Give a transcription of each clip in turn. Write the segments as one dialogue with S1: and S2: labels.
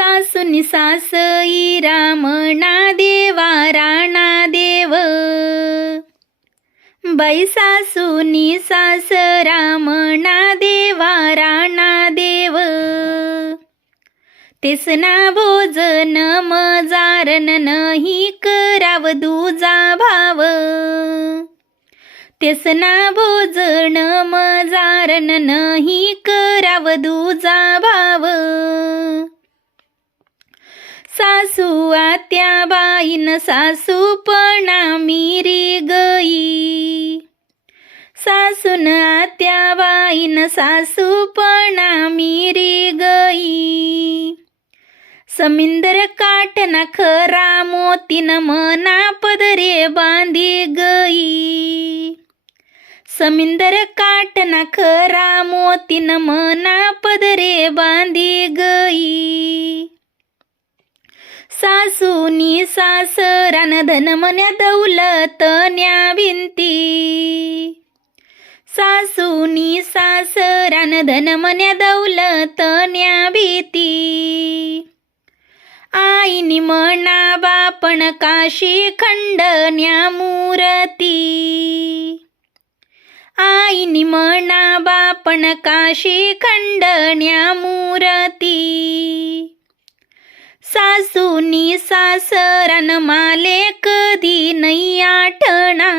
S1: सासूनी सासई रामणा देवा राणा देव. बाई सासूनी सास रामणा देवा राणा देव. तेसना भोजन मजारण नाही कराव दुजा भाव. तेसना भोजन मजारन नाही कराव दुजा भाव. सासू आत्या बाईन सासूपणा मिरी गई सासून आत्या बाईन सासूपणा मिरी गई समिंदर काटना खरा मोतीन मना पदरे बांधी गई. समिंदर काटना खरा मोतीन मना पदरे बांधी गई. सासूनी सासरान धन मन्या दौलत न्या भिंती सासूनी सासरान धन मन्या दौलत न्या भीती आईनी म्हणा बापण काशी खंडन्या मूरती आईनी म्हणा बापण काशी खंडन्या मूरती सासूनी सासरान माले कधी नाही आठणा.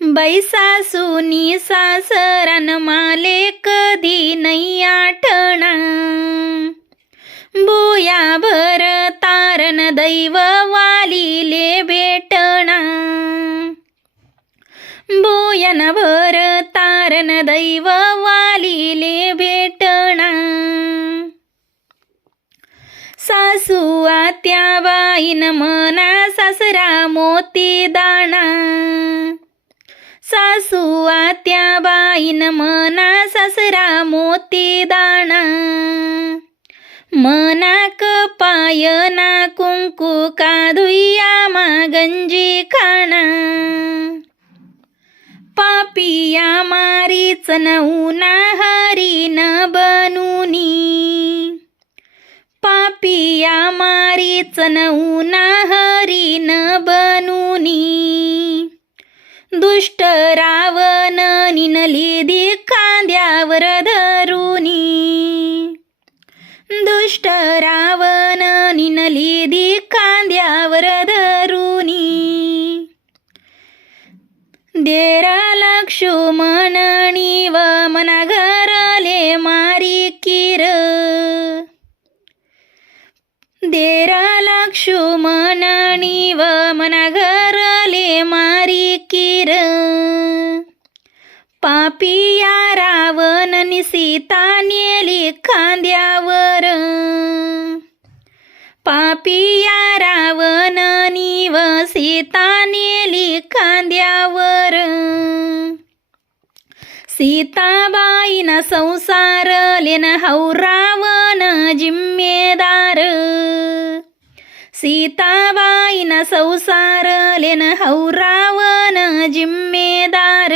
S1: बाई सासूनी सासरान माले कधी नाही आठणा. बोया भर तारण दैव वालीले भेटणा. बोयन भर तारण दैव वालीले सासू आत्या बाईन मना सासरा मोती दाणा. सासू आत्या बाईन मना सासरा मोती दाणा. मनाक पायना कुंकू काधुया मा गंजी खाणा. पापिया मारीच उना हरी न बनूनी. पापिया मारीच नऊना हरी न बनूनी. दुष्ट रावण निनली कांद्यावर धरुनी. दुष्ट रावण निनली कांद्यावर धरुनी. देर लक्ष्मणनी व मना मारी किर देर लक्ष्मणनी व घरले मारी किर। पापिया रावण सीता नेली खांद्यावर। पापिया रावणनी व सीता नेली खांद्यावर। सीताबाईना संसार लेन हौरावन जिम्मेदार. सीताबाईना संसार लेन हौरावन जिम्मेदार.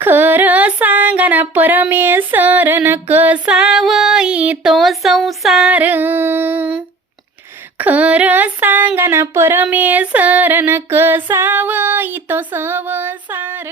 S1: खर सांगना परमेश्वरन कसावई तो संसार. खर सांगना परमेश्वरन कसावई तो संसार.